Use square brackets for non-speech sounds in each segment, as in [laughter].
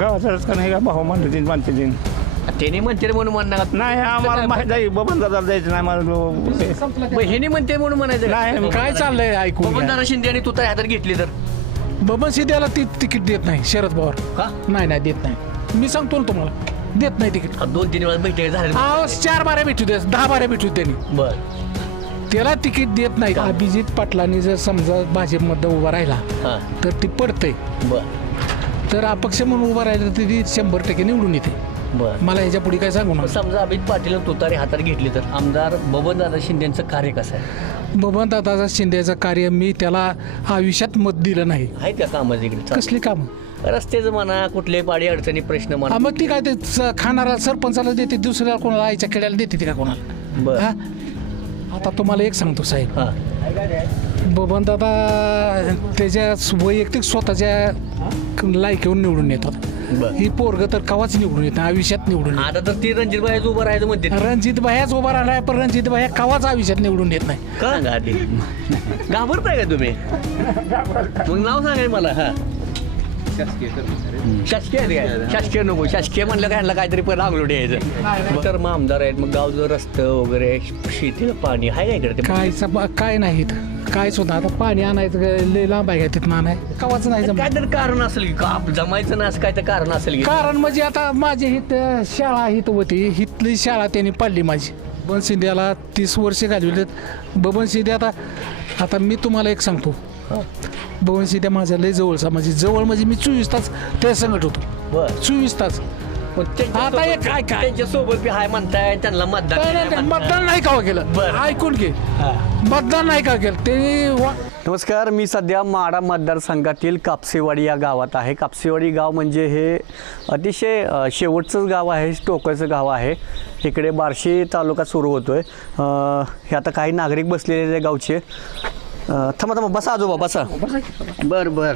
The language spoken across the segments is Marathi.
गावाचा रस्ता नाही का? भाऊ म्हणतो तीन म्हणते तीन त्यांनी म्हणते म्हणून म्हणणार. नाही आम्हाला माहीत आहे बबन दादा द्यायचं नाही मला ह्यानी म्हणते म्हणून म्हणायचं नाही, काय चाललंय ऐकून घ्या. बबनदादा शिंदे आणि तुतारी हातात घेतली तर. बबन सिद्ध्याला ती तिकीट देत नाही शरद पवार. का? नाही नाही देत नाही. मी सांगतो ना तुम्हाला देत नाही तिकीट. दोन तीन वेळा बैठक झाल्या अहो, चार बाऱ्या भेटू दे दहा बाऱ्या भेटू दे त्यांनी. बर. त्याला तिकीट देत नाही. अभिजित पाटलांनी जर समजा भाजपमध्ये उभा राहिला हा. तर ती पडते बर. तर अपक्ष म्हणून उभा राहिलं तर ती शंभर टक्के निवडून येते. बर. मला ह्याच्या पुढे काय सांगू नका. समजा अभित पाटील तुतारी हातात घेतली तर आमदार बबनदादा शिंदेचं कार्य कसं आहे? बबन दादाचा शिंदेचं कार्य मी त्याला आयुष्यात मत दिलं नाही. आहेत का कामं इकडे? कसली काम? रस्त्याचं म्हणा कुठले पाडी अडचणी प्रश्न म्हणा. मग ती काय ते खाणारा सरपंचाला देते दुसऱ्याला कोणाला आईच्या खेड्याला देते ती का कोणाला? बर. हा? आता तुम्हाला एक सांगतो साहेब. हा. बबन दादा त्याच्या वैयक्तिक स्वतःच्या लायकीवर निवडून येतात. बर. ही पोरग तर कवाच निवडून येत नाही आयुष्यात निवडून येत आता तर ती रणजित बायाचं उभं राहायचं म्हणते. रणजित भायाच उभा राहिलाय पण रणजित भाया कवाच आयुष्यात निवडून येत नाही. का? आधी. घाबरताय का तुम्ही? मग नाव सांगाय मला हा. शासकीय आहे काय? शासकीय नको शासकीय म्हणलं काय ह्यांना काहीतरी पण अंगलोट यायचं? तर मग आमदार आहेत मग गावचं रस्तं वगैरे शेतीला पाणी आहे का इकडे ते? काय सब- काय नाही इथं. काय सुद्धा? आता पाणी आणायचं काय लय लांब आहे का तिथं आणाय? कवाच नाही जमत. काहीतरी कारण असेल की का? जमायचं ना असं काय तर कारण असेल की. कारण म्हणजे आता माझी हित शाळा हित होती. हितली शाळा त्यांनी पाडली माझी. बबन शिंदेला तीस वर्ष घालवलेत. बबन शिंदे आता आता मी तुम्हाला एक सांगतो. बबन शिंदे माझ्या लय जवळचा. म्हणजे जवळ म्हणजे मी चोवीस तास त्या संगत होतो. बर. चोवीस तास. आता हे काय काय त्यांच्यासोबत बी हाय म्हणताय त्यांना मतदान नाही, नाही, नाही नाही, म्हणताय. मतदान नाही का केलं? बरं. ऐकून घे. मतदान नाही का केलं? ते वा- नमस्कार मी सध्या माडा मतदारसंघातील कापसेवाडी या गावात आहे. कापसेवाडी गाव म्हणजे हे अतिशय अ, शेवटचंच गाव आहे टोकाचं गाव आहे. इकडे बार्शी तालुका सुरू होतोय. अ, हे आता काही नागरिक बसलेले आहेत गावचे. अ, थांबा थांबा बसा आजोबा बसा. बर बर.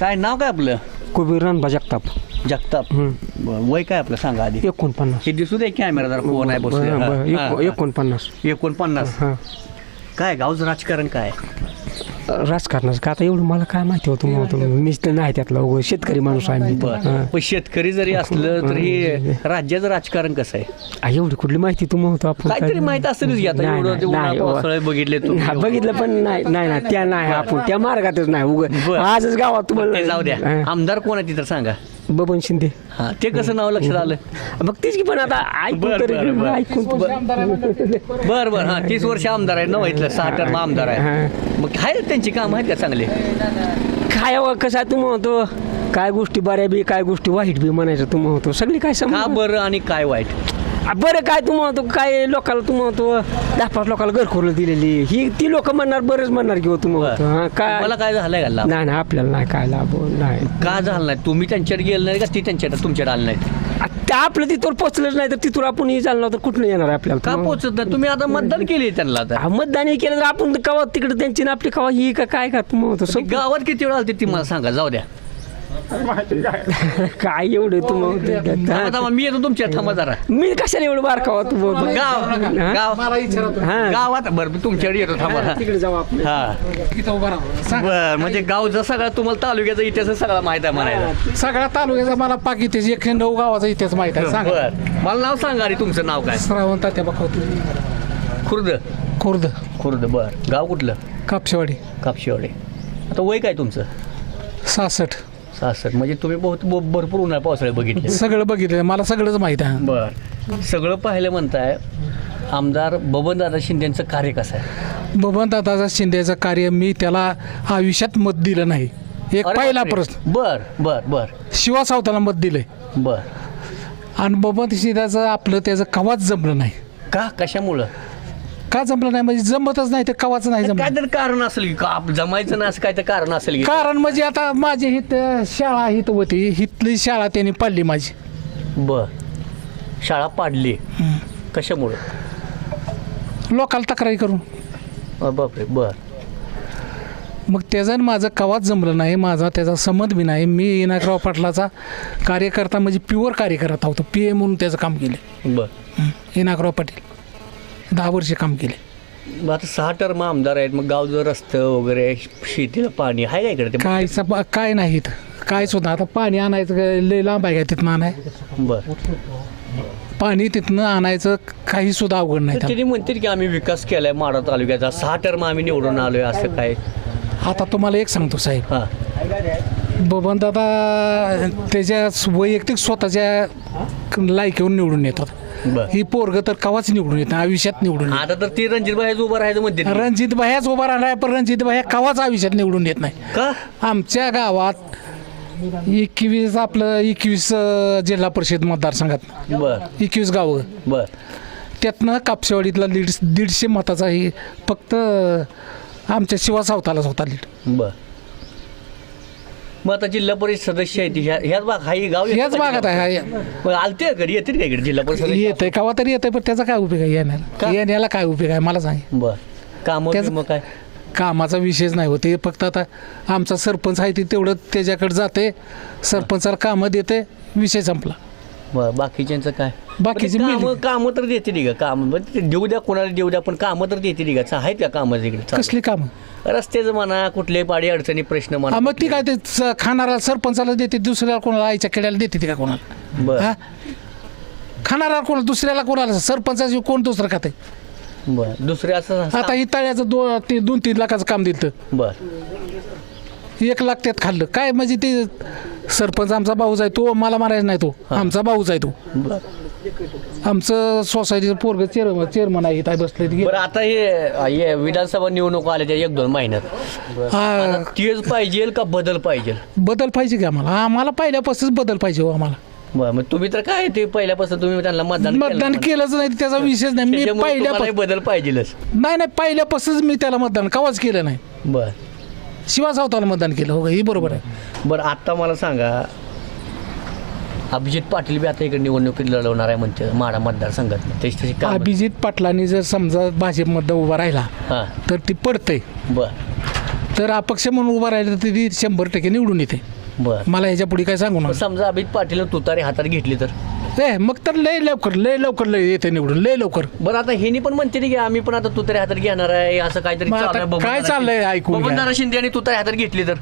काय नाव काय आपलं? कुबीररान जगताप. जगताप. बरं, वय काय आपलं? सांगा आधी. एकोणपन्नास. हे दिसू दे कॅमेरा जरा फोन आहे बसले बरं, बरं, हा, एको- हा. एकोणपन्नास. एकोणपन्नास. हां. काय गावचं राजकारण काय? राजकारणाचं का आता एवढं मला काय माहिती होतं मग होतं मीच तर नाही त्यातला उगाच शेतकरी माणूस आहे मी हां. पण शेतकरी जरी असलं तरी राज्याचं राजकारण कसं आहे? आ, एवढी कुठली माहिती तू म्हणतो आपण? काय- काहीतरी माहीत असेलच की आता नाही, एवढं नाही, ते उन्हाळ नाही, पावसाळे बघितले. हा, बघितलं पण नाही नाही नाही त्या नाही आपण त्या मार्गातच नाही उग. बरं. आजच गावात ते तुम्हाला जाऊ द्या. हां. आमदार कोण आहे तिथं सांगा. बबन शिंदे. हा ते कसं नाव लक्षात आलं? बघ तीच की पण आता ऐकून बरं, तरी बरं, बरं. ऐकून बर बर हा तीस वर्ष आमदार आहे नव इथलं सहा टर्म आमदार आहे मग आहे त्यांची काम आहेत का चांगले? काय अहो, कसं आहे तू म्हणतो काय गोष्टी बऱ्या बी काय गोष्टी वाईट बी म्हणायचं तू म्हणतो. सगळी काय का समज बरं आणि काय वाईट? बरं काय तू म्हणतो काय लोकांना तू म्हणतो दहा पाच लोकांना घरखोरं दिलेली ही ती लोक म्हणणार बरंच म्हणणार किंवा तू म्हणतो. हा काय? मला काय झालंय का लाभ? नाही नाही आपल्याला नाही काय लाभ नाही. का झालं नाही? तुम्ही त्यांच्याकडे गेलं नाही का? ती त्यांच्याकडे तुमच्याकडे आलं नाही आ, त्या आपलं तिथवर पोचलंच नाही तर तिथून आपण चाललो तर कुठं येणार आहे आपल्याला? का तू म्हणतो. पोचत नाही? तुम्ही आता मतदान केले त्यांना आता. हा, मतदान हे केलं तर आपण कवा तिकडे त्यांची ना आपली कवा ही का काय का तू म्हणतो ती सग- गावात किती वेळ आलती ती मला सांगा जाऊ द्या. [laughs] काय एवढं तू म्हणतो थांबा, थांबा, मी येतो तुमच्या थांबा जरा. मी कशाला एवढं बारकावा तू म्हणतो गाव हा? गाव. हा. गावात? बरं मी तुमच्याकडे येतो थांबा. हा. तिकडे जाऊ आपण. हा. इथं उभा राहा. सांग. बर म्हणजे गावचा सगळा तुम्हाला तालुक्याचा इतिहास सगळा माहीत आहे म्हणायला. सगळ्या तालुक्याचा मला पाक इतिहास एक खंडव गावाचा इतिहास माहीत आहे. सांग. बर. मला नाव सांगा अरे तुमचं नाव काय? श्रावण तात्या बघतो खुर्द. खुर्द. खुर्द बर. गाव कुठलं? कापशेवाडी. कापशिवाडे. आता वय काय तुमचं? सहासष्ट. सासष्ट म्हणजे तुम्ही बहुत ब- भरपूर उन्हाळा पावसाळे बघितले. सगळं बघितलं मला सगळंच माहीत आहे. बर. सगळं पाहिलं म्हणताय आमदार बबनदादा शिंदेचं कार्य कसं आहे? बबन दादाचा शिंदेचं कार्य मी त्याला आयुष्यात मत दिलं नाही. एक अरे पहिला बापरे. प्रश्न. बर बर बर. शिवा सावताला मत दिलंय. बर. आणि बबन शिंदेचं आपलं त्याचं कवाच जमलं नाही. का? कशामुळं? का जमलं नाही? म्हणजे जमतच नाही ते कवाच नाही काय जमलं? तर कारण असेल की का आप- जमायचं ना असं काय तर कारण असेल की. कारण म्हणजे आता माझी हित शाळा हित होती. हितली शाळा त्यांनी पाडली माझी. बर. शाळा पाडली. कशामुळं? लोकाला तक्रारी करून. बापरे बर. मग त्याचं आणि माझं कवाच जमलं नाही. माझा त्याचा संबंध बी नाही. मी इनाकराव पाटलाचा कार्यकर्ता म्हणजे प्युअर कार्यकर्ता होतो. पी ए म्हणून त्याचं काम केले. बर. इनाकराव पाटील. दहा वर्षे काम केले. मग आता सहा टर्म आमदार आहेत मग गावचं रस्तं वगैरे शेतीला पाणी आहे का इकडे ते? काय काय नाही इथं. काय सुद्धा. आता पाणी आणायचं काय लय लांब आहे काय तिथनं आणाय? बर. पाणी तिथनं आणायचं काही सुद्धा अवघड नाही त्याला. तिने म्हणतील की आम्ही विकास केलाय माडा तालुक्याचा. सहा टर्म आम्ही निवडून आलोय असं काय? आता तुम्हाला एक सांगतो साहेब. हा. बबन दादा त्याच्या वैयक्तिक स्वतःच्या लायकीवर निवडून येतात. बर. ही पोरग तर कवाच निवडून येत नाही आयुष्यात निवडून येत आता तर ती रणजित भाई उभं राहायचं म्हणते. नाही. रणजित भायाच उभा राहणार पण रणजित भाया कवाच आयुष्यात निवडून येत नाही. का? आमच्या गावात एकवीस आपलं एकवीस अं, जिल्हा परिषद मतदारसंघात. बर. एकवीस गावं. बर. त्यातनं कापसेवाडीतला दीड दीडशे मताचा ही फक्त आमच्या शिवा सावतालाच होता लीड. बर. मग आता जिल्हा परिषद सदस्य आहे ती ह्या- ह्याच भाग हा गाव येतं ह्याच का भागात जिल्हा आहे परिषद? मग आलते का येतील का इकडे जिल्हा परिषद येतंय कवा तरी येतंय पण त्याचा काय उपयोग आहे? का? येण्याला येण्याला काय उपयोग आहे? मला सांग. बर. काम त्याचं- मग काय? कामाचा विषयच नाही होते. फक्त आता आमचा सरपंच आहे ते तेवढं त्याच्याकडे जाते. सरपंचाला कामं देते. विषय संपला. बर बाकीच्यांचं काय? बाकीचे काम मिळले. कामं तर देते का काम. देऊ द्या कोणाला देऊ द्या पण कामं तर देते का आहेत का कामं तिकडे? कसली कामं? रस्त्याचं म्हणा कुठले पाडी अडचणी प्रश्न म्हणा मग ती काय ते स- खाणारा सरपंचाला देते दुसऱ्याला कोणाला आईच्या खेड्याला देते ती का कोणाला? बर. हा? खाणारा कोणाला दुसऱ्याला कोणाला? सरपंचाची कोण दुसरं खाते बर दुसरे असं आता ही तळ्याचं दो ते दोन तीन लाखाचं काम दिलं बर. एक लाख त्यात खाल्लं. काय म्हणजे ते सरपंच आमचा भाऊच आहे तो मला मारायचा नाही तो. आमचा भाऊच आहे तो. आमचं सोसायटीचं पोरग चेअरमन चेअरमन आहे इथं बसले बरं आता हे हे विधानसभा निवडणूक आल्या त्या एक दोन महिन्यात. हा. तेच पाहिजे का बदल पाहिजे? बदल पाहिजे की आम्हाला? आम्हाला पहिल्यापासूनच बदल पाहिजे हो आम्हाला. बरं मग तुम्ही तर काय ते पहिल्यापासून तुम्ही त्यांना मतदान केलं मतदान. केलंच नाही त्याचा विषयच नाही. मी त्याच्यामुळे तुम्हाला हे पहिल्यापासून बदल पाहिजेलच. नाही नाही पहिल्यापासूनच मी त्याला मतदान कवाच केलं नाही. बर. शिवा सावताला मतदान केलं. हो का? ही बरोबर आहे. बरं आता मला सांगा अभिजित पाटील बी आता इकडे निवडणुकीत लढवणार आहे म्हणते माडा मतदारसंघात काम अभिजित पाटलांनी जर समजा भाजपमध्ये उभा राहिला हां. तर ती पडतंय. बर. तर अपक्ष म्हणून उभा राहिलं तर ती शंभर टक्के निवडून येते. बर. मला ह्याच्या पुढे काय सांगू नका. समजा अभिजित पाटील तुतारी हातात घेतली तर? ए मग तर लय लवकर लय लवकर लय येते निवडून लय लवकर. बरं आता हेनी पण म्हणते की आम्ही पण आता तुतारी हातात घेणार आहे असं काहीतरी मग आता चालू आहे. बबनदादा काय चाललंय शिंदे- ऐकून घ्या. बबनदादा शिंदे आणि तुतारी हातात घेतली तर.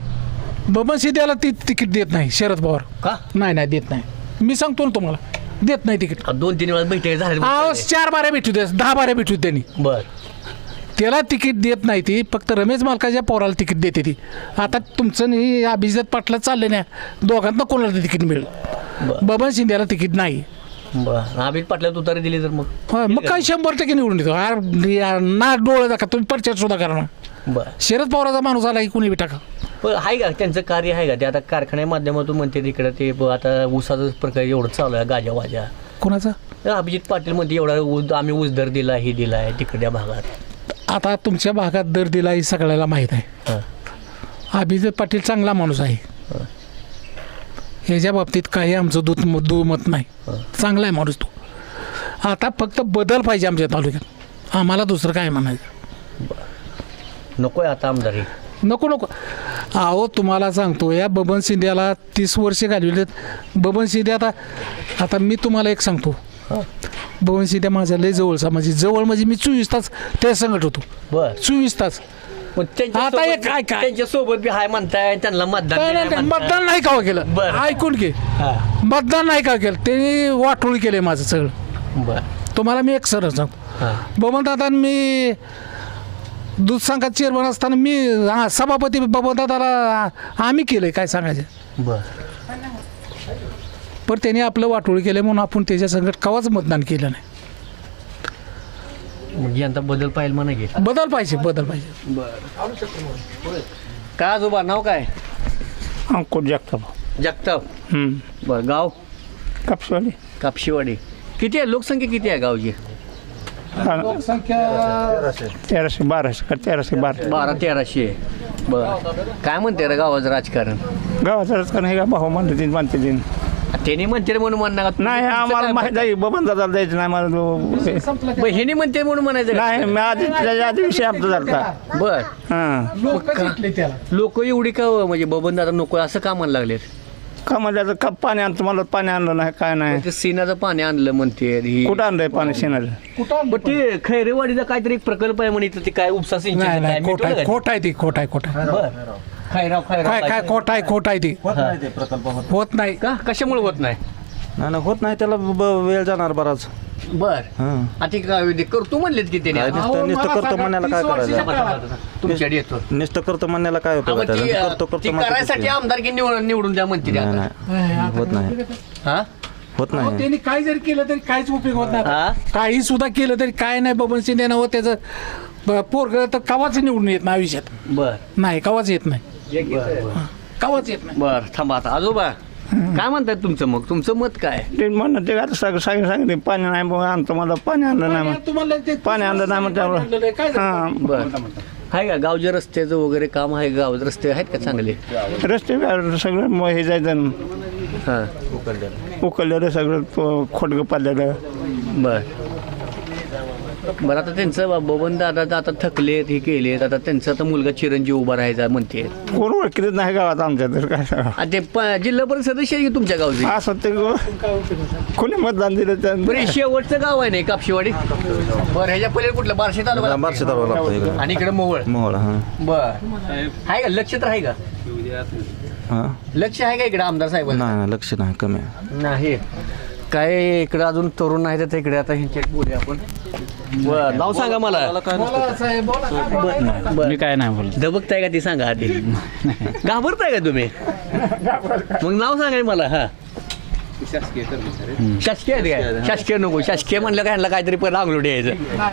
बबन सिद्याला ती तिकीट देत नाही शरद पवार. का? नाही नाही देत नाही. मी सांगतो ना तुम्हाला देत नाही तिकीट. दोन तीन वेळा बैठक झाली अहो चार बाऱ्या भेटू दे दहा बाऱ्या भेटू दे त्यांनी. बर. त्याला तिकीट देत नाही ती फक्त रमेश मालकाच्या पोराला तिकीट देते ती. आता तुमचं नाही अभिजित पाटला चालले ना दोघांना कोणाला तिकीट मिळेल? बर. बबन शिंदेला तिकीट नाही. बर. अभिजित पाटला तुतारी दिली तर मग. हा, मग काय शंभर टक्के निवडून येतो अरे या- ना डोळे दाखवा तुम्ही परिचय सुद्धा करणार बर. शरद पवाराचा माणूस आला की कुणी बी टाका. पण आहे का? त्यांचं कार्य आहे का? ते आता कारखान्या माध्यमातून म्हणते तिकडे ते ब- आता ऊसाचं प्रकार एवढं चालू आहे गाजा वाजा. कोणाचा? अभिजित पाटील म्हणते एवढा ऊस आम्ही ऊस दर दिला हे दिला आहे तिकडल्या भागात. आता तुमच्या भागात दर दिला हे सगळ्याला माहीत आहे. हां. अभिजित पाटील चांगला माणूस आहे. हां. ह्याच्या बाबतीत काही आमचं दूत दुमत नाही. चांगला आहे माणूस तो. आता फक्त बदल पाहिजे आमच्या तालुक्यात. आम्हाला दुसरं काय म्हणायचं? नकोय आता आमदारी नको नको. अहो तुम्हाला सांगतो या बबन शिंद्याला तीस वर्षे घालविलेत. बबन शिंदे आता आता मी तुम्हाला एक सांगतो. बबन शिंदे माझ्या लय जवळचा म्हणजे जवळ म्हणजे मी चोवीस तास त्या संकट होतो. चोवीस तास. पण आता एक काय- काय? त्यांच्यासोबत बी हाय म्हणताय त्यांना मतदान नाही, दिलंय नाही, म्हणताय. मतदान नाही का केलं? बरं. ऐकून घे. हां. मतदान नाही का केलं? त्यांनी वाटोळ केलंय माझं सगळं. बर. तुम्हाला मी एक सरळ सांगतो. हां. बबन दादा मी दूध संघात चेअरमन असताना मी हा, सभापती बबन दादाला आम्ही केलंय काय सांगायचं? बर. पण त्यांनी आपलं वाटोळ केलं म्हणून आपण त्याच्या संकट कवाच मतदान केलं नाही. मग यंदा बदल पाहिजे म्हणा घे बदल पाहिजे बदल पाहिजे. काय आजोबा नाव काय? अंकुर जगताप. जगताप. हम्म. बर गाव? कापसवाडी कापशीवाडी. किती आहे? लोकसंख्या किती आहे गावची? लोकसंख्या तेराशे बाराशे का तेराशे बारा. बारा तेराशे. बर. काय म्हणते रे गावाचं राजकारण? गावाचं राजकारण हे का भाऊ म्हणते तीन मानते तीन. त्यांनी म्हणते म्हणून म्हणणार? नाही आम्हाला माहीत आहे बबन दादा द्यायचं नाही मला ह्यानी म्हणते म्हणून म्हणायचं का? नाही मी आधी त्याच्या आधी विषय आमचा झालता. बर. हां. लोक जिंकले त्याला. लोक एवढी का म्हणजे बबन दादा नको असं का म्हणायला लागलेत? का म्हणजे का पाणी आणतो? मला पाणी आणलं नाही काय नाही. ते सिनाचं पाणी आणलं म्हणते ही कुठं आणलंय पाणी शेणाचं? कुठं पण ते खैरेवाडीचा काहीतरी एक प्रकल्प आहे म्हणे इथं ते काय उपसा सिंचन नाही नाही खोट आहे का? खोट आहे ती खोट आहे खोट आहे. बर. खैराव काय काय खोट आहे खोट आहे ती. होत नाही ते प्रकल्प होत. होत नाही. का? कशामुळे होत नाही? नाही होत नाही त्याला ब- वेळ जाणार बराच. बर. हां. आता काय ते करतो म्हणलेत की त्याने काय नुसतं नुसतं करतो म्हणण्याला काय करायचं तुमच्याकडे येतो. नुसतं करतो म्हणण्याला काय उपयोग अहो, आहे ती, त्याचा? करतो ती करतो म्हणतो करायसाठी ते. आमदारकी निवडून निवडून द्या म्हणते ते नाही आता. नाही. होत नाही. हा? होत अहो, नाही त्यांनी काय जरी केलं तरी काहीच उपयोग होत हा? नाही काही सुद्धा केलं तरी काय नाही बबन शिंदे नाव त्याचं पोरग तर कवाच निवडून येत नाही आयुष्यात. बर. नाही कवाच येत नाही. कवाच येत नाही. बर थांबा आता. आजोबा काय म्हणतात तुमचं मग? तुमचं मत काय? ते म्हणणं ते आता सांग सांग सांगते. पाणी नाही मग आणतो मला. पाणी आणलं नाही मग. तुम्हाला ते पाणी आणलं नाही काय झालं? हां बर. आहे का? गावच्या रस्त्याचं वगैरे काम आहे गाव रस्ते आहेत का चांगले? रस्ते काय सगळं मग हे जायचं हा. उकळलेलं सगळं खोटगं पाडलेलं. बर. बरं आता त्यांचं बबन दादा आता थकलेत हे केलेत. आता त्यांचा आता मुलगा चिरंजीव उभा राहायचा म्हणते कोण ओळखीत नाही गावात आमच्या तर काय सांगा ते प- जिल्हा परिषद सदस्य आहे की तुमच्या गावचे? असं ते कोणी मतदान दिलं त्या बरं हे शेवटचं गाव आहे नाही कापशीवाडी? बरं ह्याच्या पहिले कुठलं? बार्शी तालुका? बारशे तालुका लागतो इकडे. आणि इकडे मोवळ मोहोळ हां. बर. आहे का? लक्ष तर आहे का? हां? लक्ष आहे का इकडे आमदार साहेब नाही नाही लक्ष नाही कमी आहे. नाही. काय इकडे अजून तरुण आहे तर इकडे आता ह्यांच्यात बोलूया आपण. बर नाव सांगा मला. बोला साहेब, बोला. मी काय नाही बोलत. दबकताय का ती सांगा आधी. घाबरताय का तुम्ही? मग नाव सांगा मला हा. शासकीय शासकीय नको शासकीय म्हणलं काय काहीतरी पण अंगलोडी यायचं